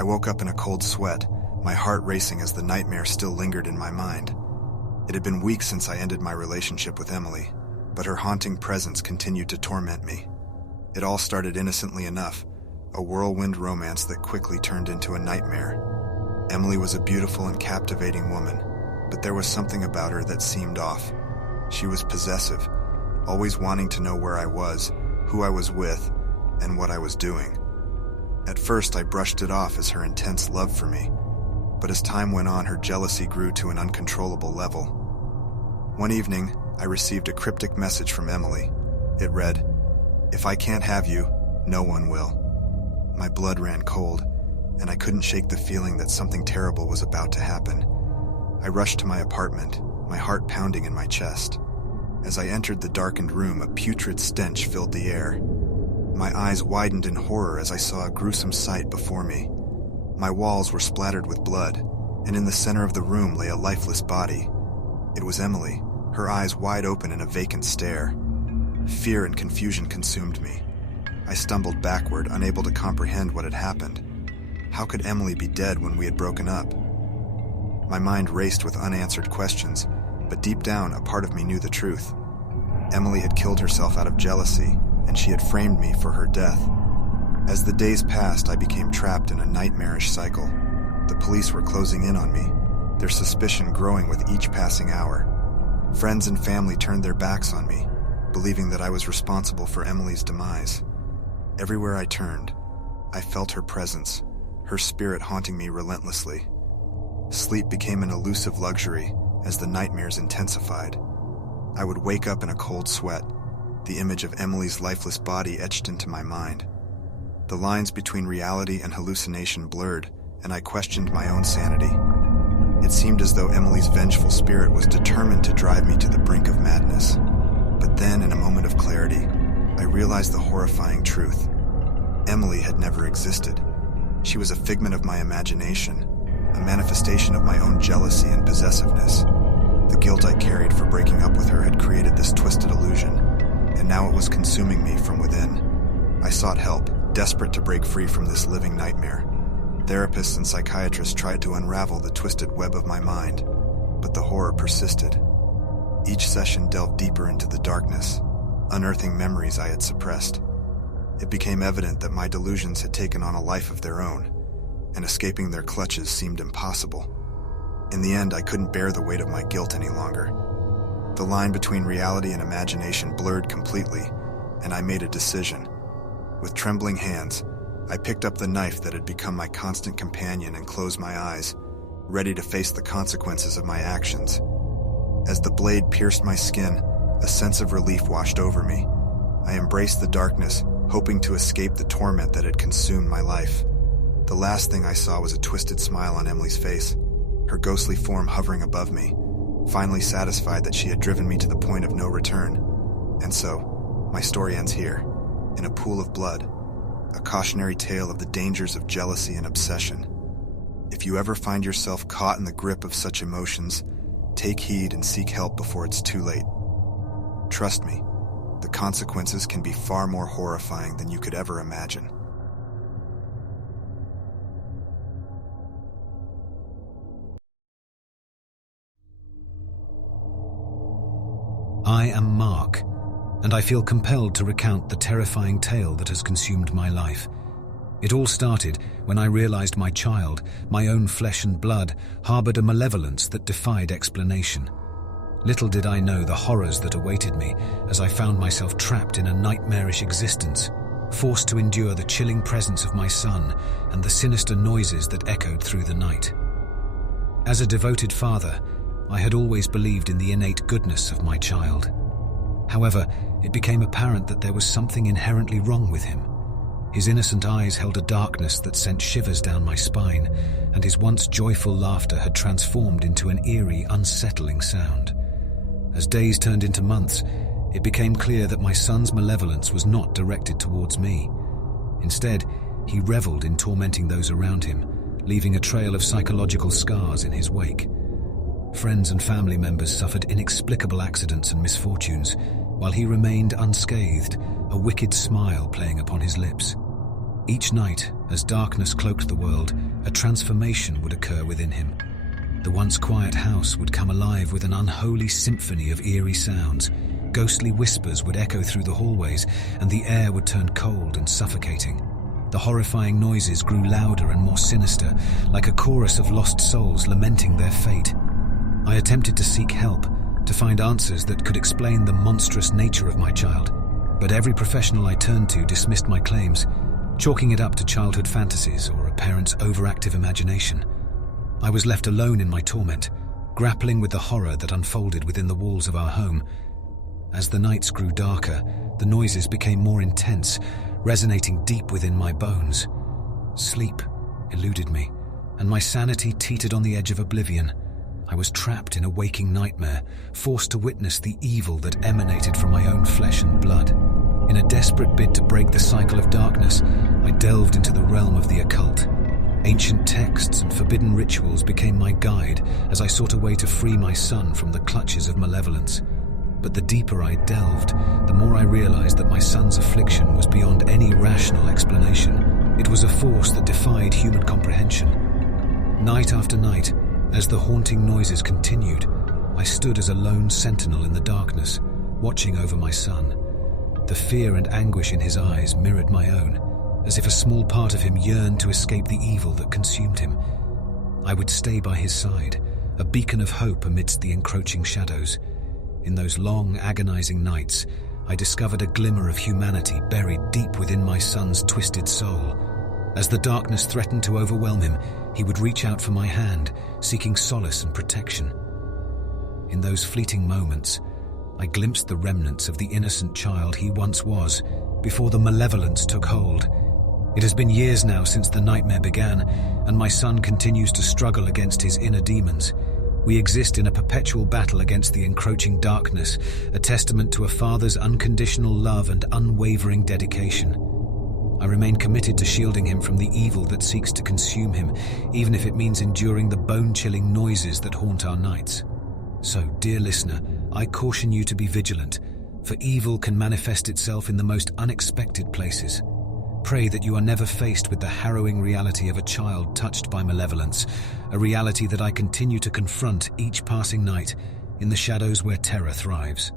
I woke up in a cold sweat, my heart racing as the nightmare still lingered in my mind. It had been weeks since I ended my relationship with Emily, but her haunting presence continued to torment me. It all started innocently enough, a whirlwind romance that quickly turned into a nightmare. Emily was a beautiful and captivating woman, but there was something about her that seemed off. She was possessive, always wanting to know where I was, who I was with, and what I was doing. At first, I brushed it off as her intense love for me, but as time went on, her jealousy grew to an uncontrollable level. One evening, I received a cryptic message from Emily. It read, "If I can't have you, no one will." My blood ran cold, and I couldn't shake the feeling that something terrible was about to happen. I rushed to my apartment, my heart pounding in my chest. As I entered the darkened room, a putrid stench filled the air. My eyes widened in horror as I saw a gruesome sight before me. My walls were splattered with blood, and in the center of the room lay a lifeless body. It was Emily, her eyes wide open in a vacant stare. Fear and confusion consumed me. I stumbled backward, unable to comprehend what had happened. How could Emily be dead when we had broken up? My mind raced with unanswered questions, but deep down, a part of me knew the truth. Emily had killed herself out of jealousy, and she had framed me for her death. As the days passed, I became trapped in a nightmarish cycle. The police were closing in on me, their suspicion growing with each passing hour. Friends and family turned their backs on me, believing that I was responsible for Emily's demise. Everywhere I turned, I felt her presence, her spirit haunting me relentlessly. Sleep became an elusive luxury as the nightmares intensified. I would wake up in a cold sweat, the image of Emily's lifeless body etched into my mind. The lines between reality and hallucination blurred, and I questioned my own sanity. It seemed as though Emily's vengeful spirit was determined to drive me to the brink of madness. But then, in a moment of clarity, I realized the horrifying truth. Emily had never existed. She was a figment of my imagination, a manifestation of my own jealousy and possessiveness. The guilt I carried for breaking up with her had created this twisted illusion, and now it was consuming me from within. I sought help, desperate to break free from this living nightmare. Therapists and psychiatrists tried to unravel the twisted web of my mind, but the horror persisted. Each session delved deeper into the darkness, unearthing memories I had suppressed. It became evident that my delusions had taken on a life of their own, and escaping their clutches seemed impossible. In the end, I couldn't bear the weight of my guilt any longer. The line between reality and imagination blurred completely, and I made a decision. With trembling hands, I picked up the knife that had become my constant companion and closed my eyes, ready to face the consequences of my actions. As the blade pierced my skin, a sense of relief washed over me. I embraced the darkness, hoping to escape the torment that had consumed my life. The last thing I saw was a twisted smile on Emily's face, her ghostly form hovering above me, finally satisfied that she had driven me to the point of no return. And so, my story ends here, in a pool of blood, a cautionary tale of the dangers of jealousy and obsession. If you ever find yourself caught in the grip of such emotions, take heed and seek help before it's too late. Trust me, the consequences can be far more horrifying than you could ever imagine. I am Mark, and I feel compelled to recount the terrifying tale that has consumed my life. It all started when I realized my child, my own flesh and blood, harbored a malevolence that defied explanation. Little did I know the horrors that awaited me as I found myself trapped in a nightmarish existence, forced to endure the chilling presence of my son and the sinister noises that echoed through the night. As a devoted father, I had always believed in the innate goodness of my child. However, it became apparent that there was something inherently wrong with him. His innocent eyes held a darkness that sent shivers down my spine, and his once joyful laughter had transformed into an eerie, unsettling sound. As days turned into months, it became clear that my son's malevolence was not directed towards me. Instead, he reveled in tormenting those around him, leaving a trail of psychological scars in his wake. Friends and family members suffered inexplicable accidents and misfortunes, while he remained unscathed, a wicked smile playing upon his lips. Each night, as darkness cloaked the world, a transformation would occur within him. The once quiet house would come alive with an unholy symphony of eerie sounds. Ghostly whispers would echo through the hallways, and the air would turn cold and suffocating. The horrifying noises grew louder and more sinister, like a chorus of lost souls lamenting their fate. I attempted to seek help, to find answers that could explain the monstrous nature of my child, but every professional I turned to dismissed my claims, chalking it up to childhood fantasies or a parent's overactive imagination. I was left alone in my torment, grappling with the horror that unfolded within the walls of our home. As the nights grew darker, the noises became more intense, resonating deep within my bones. Sleep eluded me, and my sanity teetered on the edge of oblivion. I was trapped in a waking nightmare, forced to witness the evil that emanated from my own flesh and blood. In a desperate bid to break the cycle of darkness, I delved into the realm of the occult. Ancient texts and forbidden rituals became my guide as I sought a way to free my son from the clutches of malevolence. But the deeper I delved, the more I realized that my son's affliction was beyond any rational explanation. It was a force that defied human comprehension. Night after night, as the haunting noises continued, I stood as a lone sentinel in the darkness, watching over my son. The fear and anguish in his eyes mirrored my own, as if a small part of him yearned to escape the evil that consumed him. I would stay by his side, a beacon of hope amidst the encroaching shadows. In those long, agonizing nights, I discovered a glimmer of humanity buried deep within my son's twisted soul. As the darkness threatened to overwhelm him, he would reach out for my hand, seeking solace and protection. In those fleeting moments, I glimpsed the remnants of the innocent child he once was, before the malevolence took hold. It has been years now since the nightmare began, and my son continues to struggle against his inner demons. We exist in a perpetual battle against the encroaching darkness, a testament to a father's unconditional love and unwavering dedication. I remain committed to shielding him from the evil that seeks to consume him, even if it means enduring the bone-chilling noises that haunt our nights. So, dear listener, I caution you to be vigilant, for evil can manifest itself in the most unexpected places. Pray that you are never faced with the harrowing reality of a child touched by malevolence, a reality that I continue to confront each passing night in the shadows where terror thrives.